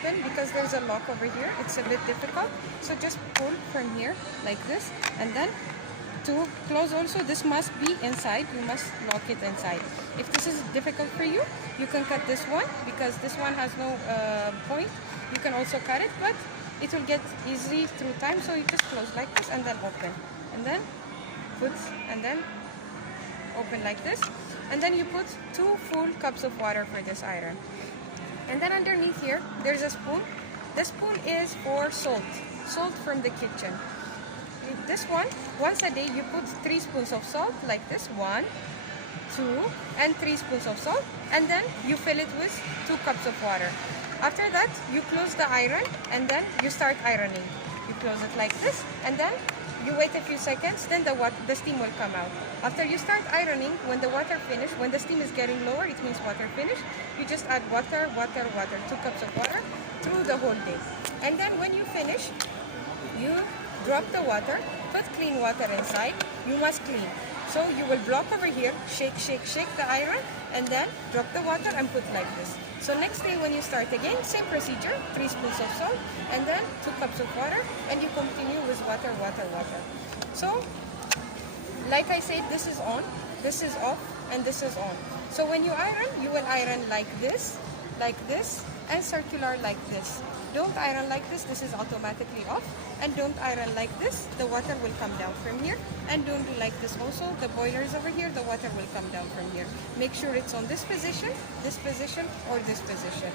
open because there's a lock over here. It's a bit difficult. So just pull from here like this, and then to close also, this must be inside. You must lock it inside. If this is difficult for you, you can cut this one because this one has no point. You can also cut it, but it will get easy through time. So you just close like this and then open, and then put, and then open like this, and then you put 2 full cups of water for this iron. And then underneath here, there's a spoon. The spoon is for salt from the kitchen. This one, once a day, you put 3 spoons of salt like this, 1, 2, and 3 spoons of salt, and then you fill it with 2 cups of water. After that, you close the iron, and then you start ironing. You close it like this, and then you wait a few seconds, then the steam will come out. After you start ironing, when the water finishes, when the steam is getting lower, it means water finished. You just add water, 2 cups of water through the whole day. And then when you finish, you drop the water, put clean water inside. You must clean. So you will block over here, shake the iron, and then drop the water and put like this. So next day when you start again, same procedure, 3 spoons of salt, and then 2 cups of water, and you continue with water. So, like I said, this is on, this is off, and this is on. So when you iron, you will iron like this, and circular like this. Don't iron like this is automatically off. And don't iron like this, the water will come down from here. And don't do like this also, the boiler is over here, the water will come down from here. Make sure it's on this position, or this position.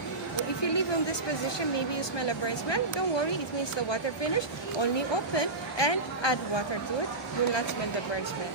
If you leave on this position, maybe you smell a burn smell. Don't worry, it means the water finished. Only open and add water to it. You will not smell the burn smell.